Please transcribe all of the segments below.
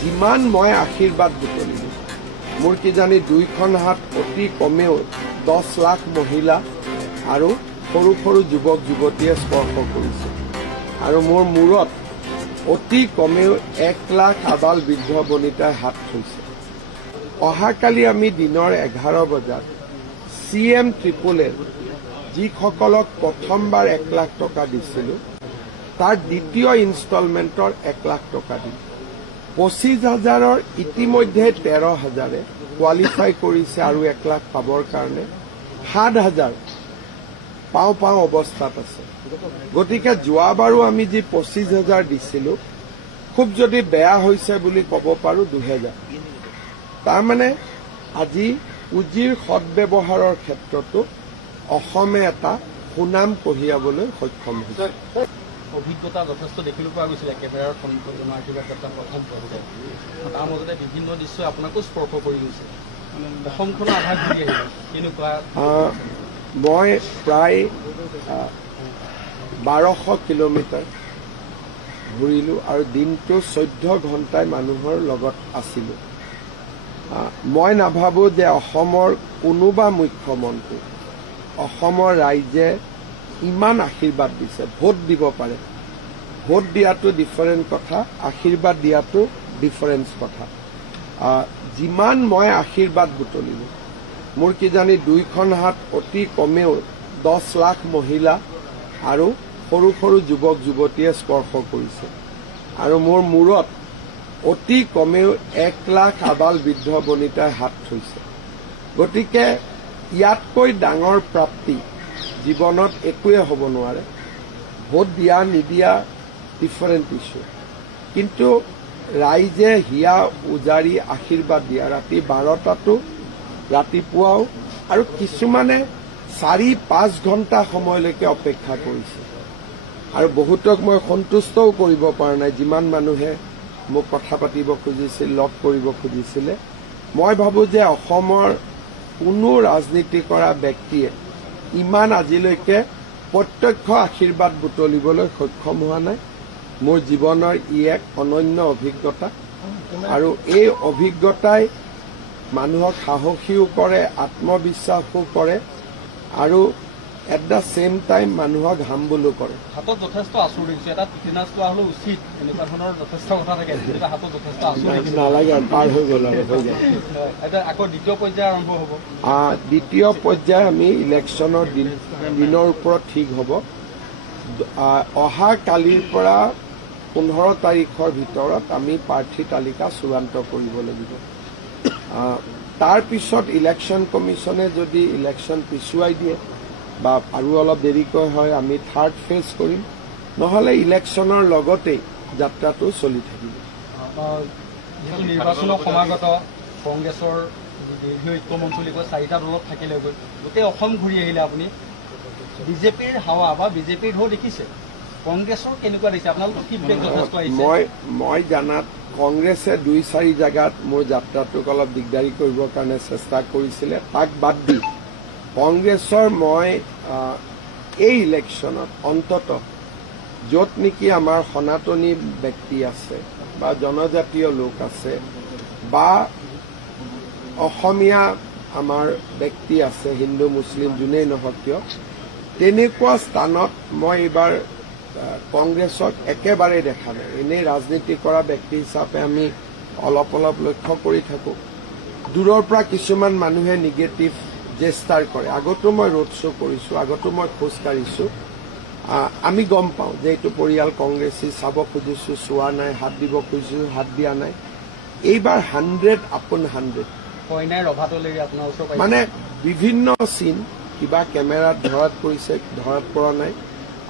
যিমান মই আশীৰ্বাদ বুটলিলোঁ মোৰ কিজানি দুইখন হাত অতি কমেও 10 লাখ মহিলা আৰু সৰু সৰু যুৱক যুৱতীয়ে স্পৰ্শ কৰিছে আৰু মোৰ মূৰত অতি কমেও 1 লাখ আবাল বৃদ্ধ বনিতাই হাত থৈছে। অহাকালি আমি দিনৰ 11 বজাত CM ট্ৰিপলে যিসকলক প্ৰথমবাৰ 1 লাখ টকা দিছিলোঁ তাৰ দ্বিতীয় ইনষ্টলমেণ্টৰ 1 লাখ টকা দিম। 25,000 ইতিমধ্যে 13,000 কোৱালিফাই কৰিছে আৰু 1 লাখ পাবৰ কাৰণে 7,000 পাওঁ অৱস্থাত আছে। গতিকে যোৱাবাৰো আমি যি 25,000 দিছিলোঁ খুব যদি বেয়া হৈছে বুলি ক'ব পাৰোঁ 2,000। তাৰমানে আজি পুঁজিৰ সদব্যৱহাৰৰ ক্ষেত্ৰতো অসমে এটা সুনাম কঢ়িয়াবলৈ সক্ষম হৈছে। অভিজ্ঞতা যথেষ্ট দেখিবলৈ পোৱা গৈছিলে কেমেৰাৰ সন্মুখত জমা আশীৰ্বাদ যাত্ৰা প্ৰথম পৰ্যায়ত। তাৰ মাজতে বিভিন্ন দৃশ্যই আপোনাকো স্পৰ্শ কৰি গৈছে। অসমখনৰ আধাৰ ঘূৰি আহিব কেনেকুৱা? মই প্ৰায় 1200 কিলোমিটাৰ ঘূৰিলোঁ আৰু দিনটো 14 ঘণ্টাই মানুহৰ লগত আছিলোঁ। মই নাভাবোঁ যে অসমৰ কোনোবা মুখ্যমন্ত্ৰী অসমৰ ৰাইজে ইমান আশীৰ্বাদ দিছে। ভোট দিব পাৰে, ভোট দিয়াটো ডিফাৰেণ্ট কথা, আশীৰ্বাদ দিয়াটো ডিফাৰেঞ্চ কথা। যিমান মই আশীৰ্বাদ বুটলিলোঁ মোৰ কিজানি দুইখন হাত অতি কমেও 10 লাখ মহিলা আৰু সৰু সৰু যুৱক যুৱতীয়ে স্পৰ্শ কৰিছে আৰু মোৰ মূৰত অতি কমেও 1 লাখ আবাল বৃদ্ধ বনিতাই হাত থৈছে। গতিকে ইয়াতকৈ ডাঙৰ প্ৰাপ্তি জীৱনত একোৱে হ'ব নোৱাৰে। ভোট দিয়া নিদিয়া ডিফাৰেণ্ট ইছ্যু, কিন্তু ৰাইজে হিয়া উজাৰি আশীৰ্বাদ দিয়া ৰাতি 12টাতো ৰাতিপুৱাও আৰু কিছুমানে 4-5 ঘণ্টা সময়লৈকে অপেক্ষা কৰিছে আৰু বহুতক মই সন্তুষ্টও কৰিব পৰা নাই। যিমান মানুহে মোক কথা পাতিব খুজিছিল, লগ কৰিব খুজিছিলে, মই ভাবোঁ যে অসমৰ কোনো ৰাজনীতি কৰা ব্যক্তিয়ে ইমান আজিলৈকে প্ৰত্যক্ষ আশীৰ্বাদ বুটলিবলৈ সক্ষম হোৱা নাই। মোৰ জীৱনৰ এক অনন্য অভিজ্ঞতা আৰু এই অভিজ্ঞতাই মানুহক সাহসীও কৰে, আত্মবিশ্বাসো কৰে আৰু এট দ্য ছেম টাইম মানুহক হাম্বলো কৰে। হাতত যথেষ্ট আঁচুৰ দেখিছে, এটা টিটেনাছ লোৱা হ'লেও উচিত, এনেকুৱা ধৰণৰ যথেষ্ট কথা থাকে। হাতত যথেষ্ট আঁচুৰ নালাগে, পাৰ হৈ গ'ল আৰু হৈ যায়। আকৌ দ্বিতীয় পৰ্যায় আৰম্ভ হ'ব। দ্বিতীয় পৰ্যায় আমি ইলেকশ্যনৰ দিনৰ ওপৰত ঠিক হ'ব। অহা কালিৰ পৰা 15 তাৰিখৰ ভিতৰত আমি প্ৰাৰ্থী তালিকা চূড়ান্ত কৰিব লাগিব। তাৰ পিছত ইলেকশ্যন কমিশ্যনে যদি ইলেকশ্যন পিছুৱাই দিয়ে বা আৰু অলপ দেৰিকৈ হয় আমি 3rd ফেজ কৰিম, নহ'লে ইলেকশ্যনৰ লগতেই যাত্ৰাটো চলি থাকিব। যিহেতু নিৰ্বাচনৰ সমাগত কংগ্ৰেছৰ দীৰ্ঘ ঐক্যমঞ্চ বুলি কয় 4টা দলত থাকিলেগৈ, গোটেই অসম ঘূৰি আহিলে আপুনি। বিজেপিৰ হাৱা বা বিজেপিৰ ঢৌ দেখিছে, কংগ্ৰেছৰ কেনেকুৱা দেখিছে? আপোনালোকৰ ফিডবেক যথেষ্ট আহিছে। মই জানাত কংগ্ৰেছে 2-4 জেগাত মোৰ যাত্ৰাটোক অলপ দিগদাৰী কৰিবৰ কাৰণে চেষ্টা কৰিছিলে। তাক বাদ দি কংগ্ৰেছৰ মই এই ইলেকশ্যনত অন্তত য'ত নেকি আমাৰ সনাতনী ব্যক্তি আছে বা জনজাতীয় লোক আছে বা অসমীয়া আমাৰ ব্যক্তি আছে, হিন্দু মুছলিম যোনেই নহওক কিয়, তেনেকুৱা স্থানত মই এইবাৰ কংগ্ৰেছক একেবাৰে দেখা নাই। এনেই ৰাজনীতি কৰা ব্যক্তি হিচাপে আমি অলপ অলপ লক্ষ্য কৰি থাকোঁ। দূৰৰ পৰা কিছুমান মানুহে নিগেটিভ জেষ্টাৰ কৰে। আগতো মই ৰোড শ্ব' কৰিছোঁ, আগতো মই খোজ কাঢ়িছোঁ। আমি গম পাওঁ যে এইটো পৰিয়াল কংগ্ৰেছী, চাব খুজিছোঁ, চোৱা নাই, হাত দিব খুজিছোঁ, হাত দিয়া নাই। এইবাৰ 100/100 কইনাই ৰভাতলেৰি আপোনাৰ ওচৰ মানে বিভিন্ন চিন কিবা কেমেৰাত ধৰাত পৰিছে, ধৰাত পৰা নাই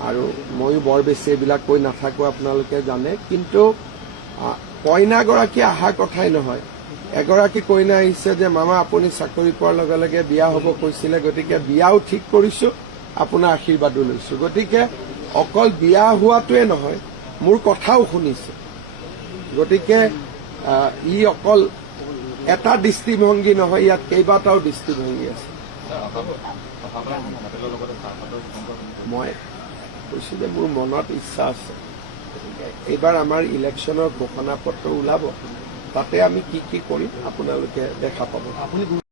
আৰু ময়ো বৰ বেছি এইবিলাক কৈ নাথাকোঁ, আপোনালোকে জানে। কিন্তু কইনাগৰাকী অহা কথাই নহয়। এগৰাকী কইনা আহিছে যে মামা আপুনি চাকৰি পোৱাৰ লগে লগে বিয়া হ'ব কৈছিলে, গতিকে বিয়াও ঠিক কৰিছোঁ, আপোনাৰ আশীৰ্বাদো লৈছোঁ। গতিকে অকল বিয়া হোৱাটোৱে নহয়, মোৰ কথাও শুনিছে। গতিকে ই অকল এটা দৃষ্টিভংগী নহয়, ইয়াত কেইবাটাও দৃষ্টিভংগী আছে। মই কৈছোঁ যে মোৰ মনত ইচ্ছা আছে এইবাৰ আমাৰ ইলেকশ্যনৰ ঘোষণা পত্ৰ ওলাব, তাতে আমি কি কি কৰিম আপোনালোকে দেখা পাব। আপুনি